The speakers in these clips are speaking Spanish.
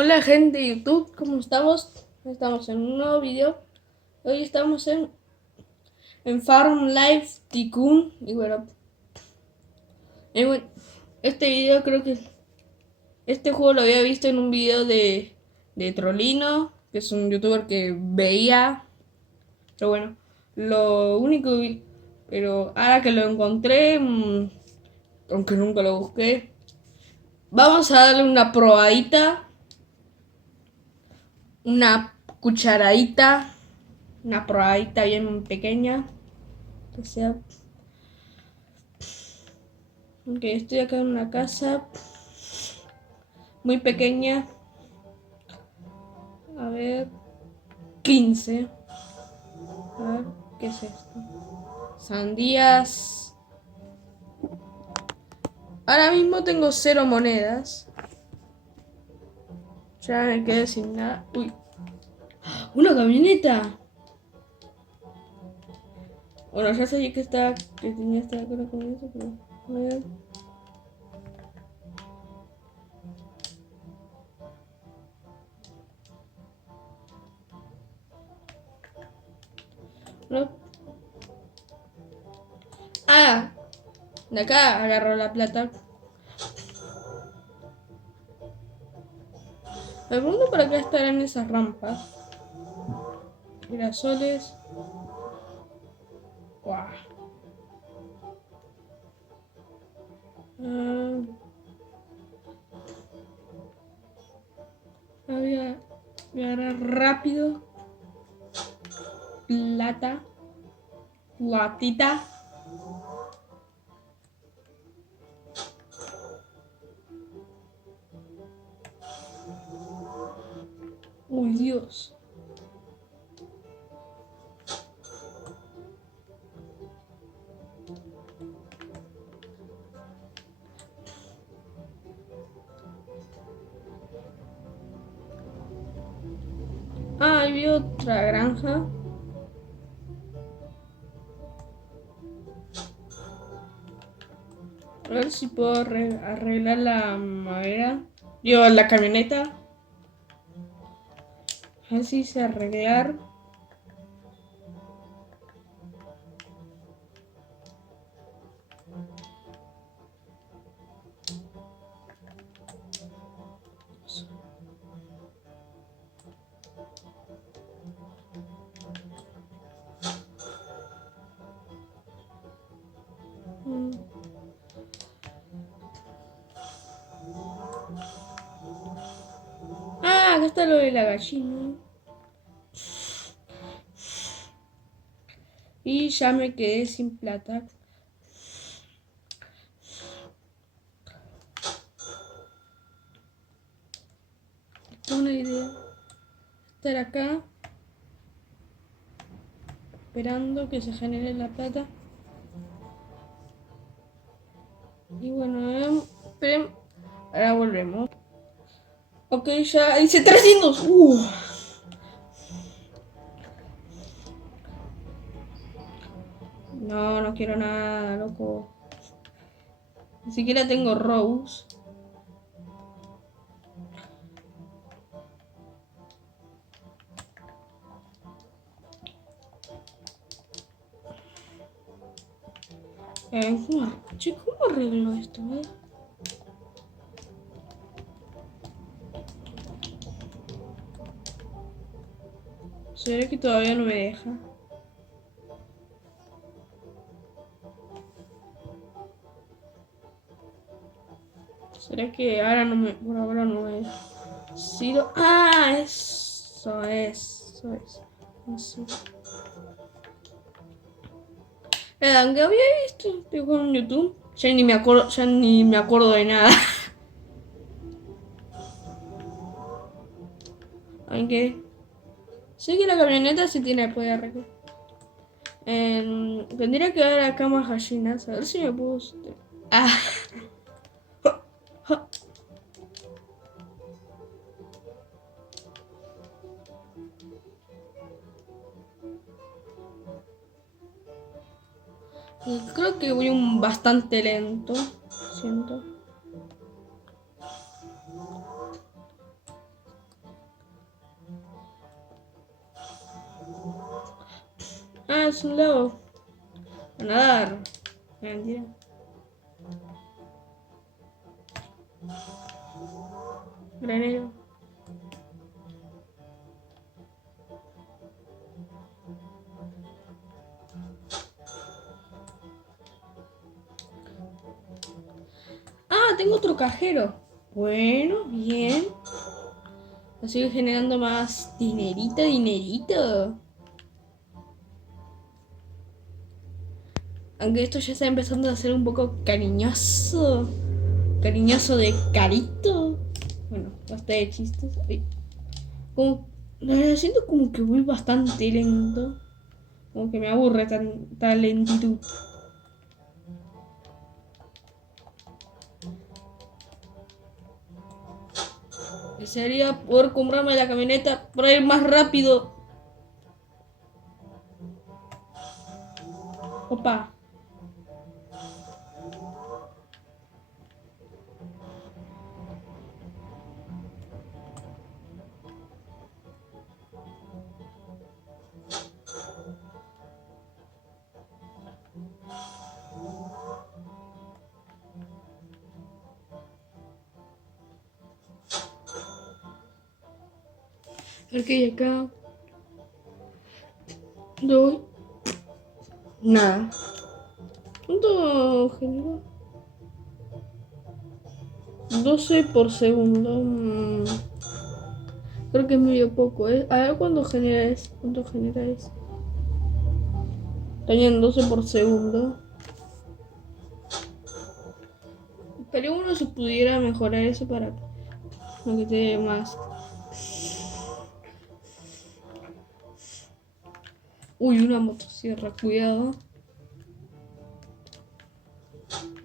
Hola gente de YouTube, ¿cómo estamos? Estamos en un nuevo video. Hoy estamos en Farm Life Tycoon. Y bueno, este video creo que este juego lo había visto en un video de Trolino, que es un youtuber que veía. Pero bueno, lo único pero ahora que lo encontré, aunque nunca lo busqué, vamos a darle una probadita, una cucharadita, una probadita bien pequeña. Que sea. Ok, estoy acá en una casa muy pequeña. A ver, 15. A ver, ¿qué es esto? Sandías. Ahora mismo tengo 0 monedas. Ya me quedé sin nada. Uy, una camioneta. Bueno, ya sabía que tenía esta con la camioneta, pero a ver. No. Ah, de acá agarró la plata. Me pregunto para qué estarán esas rampas. Girasoles. Guau. Ah, voy a agarrar rápido. Plata. Platita. Uy, Dios. Ah, ahí vi otra granja. A ver si puedo arreglar la madera. Digo, la camioneta. A ver si sé arreglar. Mm. Ah, acá está lo de la gallina. Y ya me quedé sin plata. Tengo una idea. Estar acá. Esperando que se genere la plata. Y bueno, esperen. Ahora volvemos. Ok, ya hice 300. No, no quiero nada, loco. Ni siquiera tengo Rose. Che, ¿cómo arreglo esto? ¿Será que todavía no me deja? ¿Será que ahora no me... Por ahora no me... Ciro... Ah, eso es. Eso es. Eso. ¿Qué había visto este juego en YouTube? Ya ni me acuerdo de nada. Aunque sé que la camioneta sí tiene poder arreglar. Tendría que haber acá más gallinas. A ver si me puedo... Ah. Creo que voy bastante lento. Siento. es un lago. A nadar. Mentira. Granero. Ah, tengo otro cajero. Bueno, bien. Sigo generando más dinerito. Aunque esto ya está empezando a ser un poco cariñoso. Cariñoso de carito. Bueno, basta de chistes. Ay. Como, la verdad, siento como que voy bastante lento. Como que me aburre tanta lentitud. Desearía poder comprarme la camioneta para ir más rápido. Opa. Ok, acá. Doy. Nada. ¿Cuánto genera? 12 por segundo. Creo que es medio poco, ¿eh? A ver cuánto genera eso. ¿Cuánto genera eso? También 12 por segundo. Estaría bueno si pudiera mejorar eso para que te dé más. Uy, una motosierra, cuidado.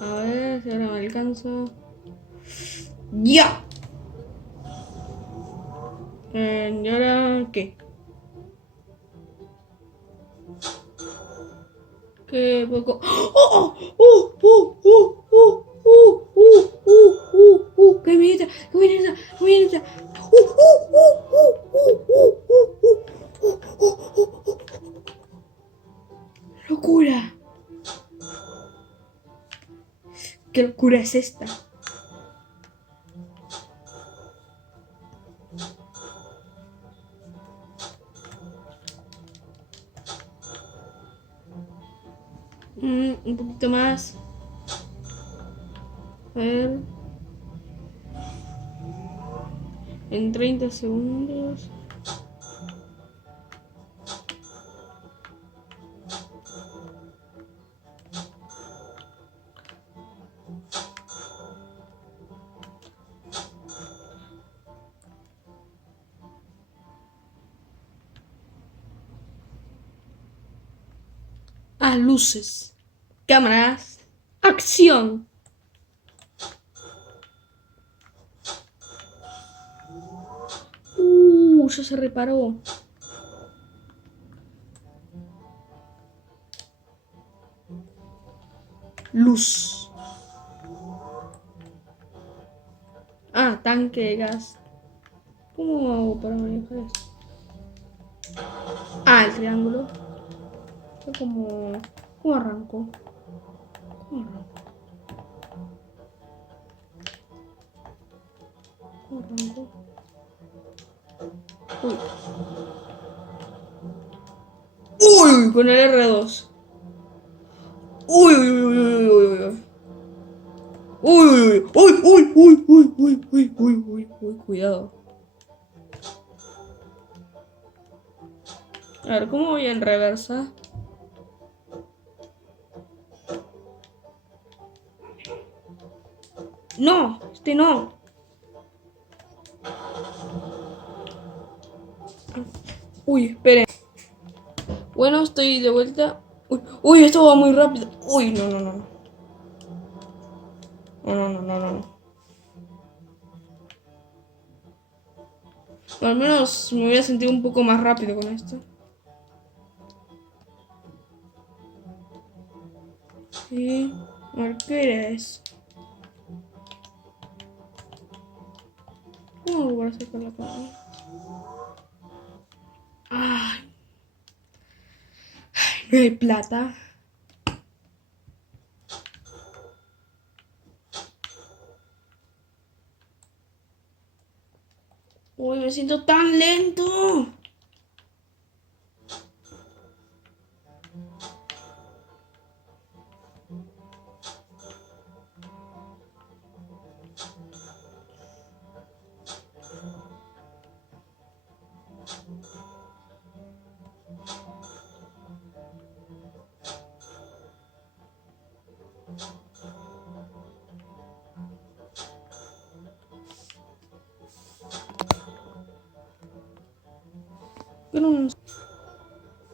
A ver si ahora me alcanza. ¡Ya! ¿Y ahora qué? ¿Qué poco? ¡Oh! ¡Oh! ¡Oh! ¡Oh! ¡Oh! ¡Oh! ¡Oh! ¡Oh! ¡Oh! ¡Oh! ¡Qué viene! ¡Qué viene! ¡Qué viene! ¡Oh! ¡Oh! ¡Oh! ¡Oh! ¡Oh! ¡Oh! ¡Oh! ¡Oh! ¡Oh! ¡Locura! ¿Qué locura es esta? Un poquito más. A ver. En 30 segundos. Ah, luces. Cámaras. Acción. Ya se reparó. Luz. Ah, tanque de gas. ¿Cómo hago para manejar esto? Ah, el triángulo. ¿Cómo arranco? ¿Cómo arranco? ¿Cómo arranco? Uy. Uy, con el R2. Uy, uy, uy, uy, uy, uy. Uy, uy, uy, uy, uy, uy, uy, uy, uy, uy, cuidado. A ver, ¿cómo voy en reversa? No, no. Uy, esperen. Bueno, estoy de vuelta. Uy, uy, esto va muy rápido. Uy, no, no, no. No, no, no, no, no. Al menos me voy a sentir un poco más rápido con esto. Sí. A ver, ¿qué era eso? ¿Cómo hago para sacar la cámara? Ay. No hay plata. Uy, me siento tan lento.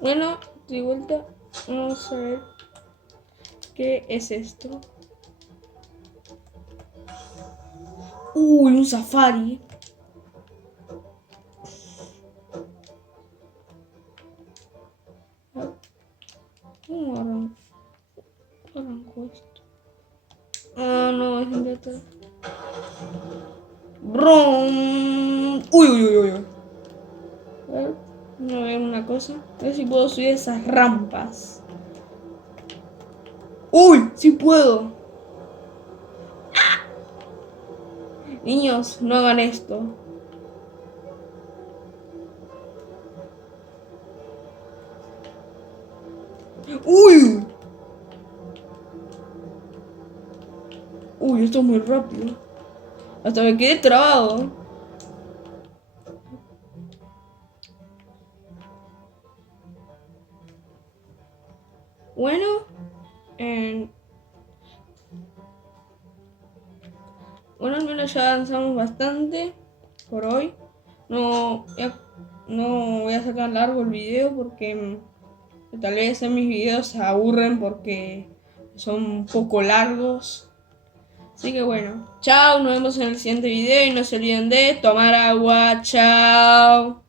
Bueno, de vuelta. Vamos a ver qué es esto. Uy, un safari. ¿Cómo arranco esto? Ah, no, es un beta. Brum. Uy, uy, uy, uy. A ver, voy a ver una cosa. A ver si puedo subir esas rampas. ¡Uy! ¡Sí puedo! Niños, no hagan esto. ¡Uy! Uy, esto es muy rápido. Hasta me quedé trabado. Bueno, bueno, al menos ya avanzamos bastante por hoy. No, no voy a sacar largo el video porque tal vez en mis videos se aburren porque son un poco largos. Así que bueno, chao, nos vemos en el siguiente video y no se olviden de tomar agua, chao.